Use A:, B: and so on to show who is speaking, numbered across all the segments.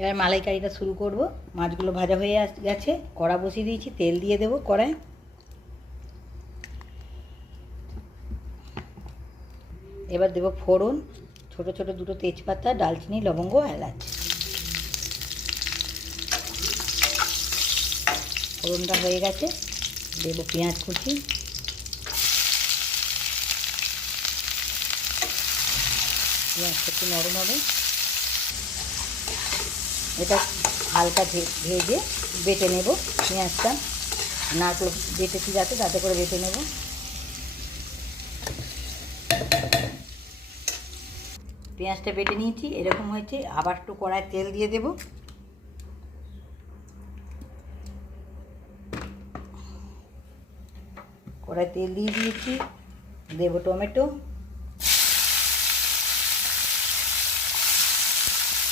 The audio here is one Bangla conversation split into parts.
A: এবার মালাইকারিটা শুরু করব। মাছগুলো ভাজা হয়ে গেছে। কড়া বসিয়ে দিয়েছি, তেল দিয়ে দেবো কড়ায়। এবার দেবো ফোড়ন, ছোট ছোট দুটো তেজপাতা, ডালচিনি, লবঙ্গ এলাচ। ফোড়নটা হয়ে গেছে। দেবো পেঁয়াজ কুচি। পেঁয়াজটা একটু নরম হবে। এটা হালকা ভেজে বেটে নেব পেঁয়াজটা। নারকেল বেটেছি যাতে, তাতে করে বেটে নেব। পেঁয়াজটা বেটে নিয়েছি, এরকম হয়েছে। আবার একটু কড়ায় তেল দিয়ে দেব। কড়ায় তেল দিয়ে দিয়েছি। দেব টমেটো।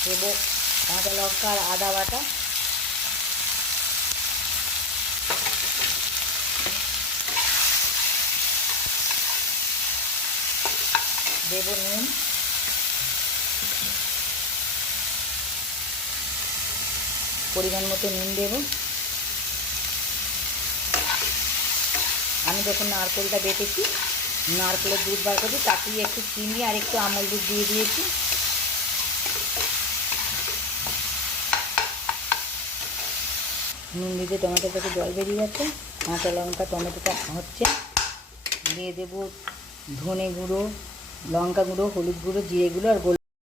A: দেব কাঁচা লঙ্কা আর আদা বাটা। দেব নুন। পরিমাণ মতো নুন দেব। আমি যখন নারকেলটা বেটেছি, নারকেলের দুধ বার করছি তাতেই একটু চিনি আর একটু আমল দুধ দিয়ে দিয়েছি। নুন দিতে টমেটো থেকে জল বেরিয়ে যাচ্ছে কাঁচা লঙ্কা, টমেটোটা হচ্ছে। দিয়ে দেবো ধনে গুঁড়ো, লঙ্কা গুঁড়ো, হলুদ গুঁড়ো, জিরে গুঁড়ো আর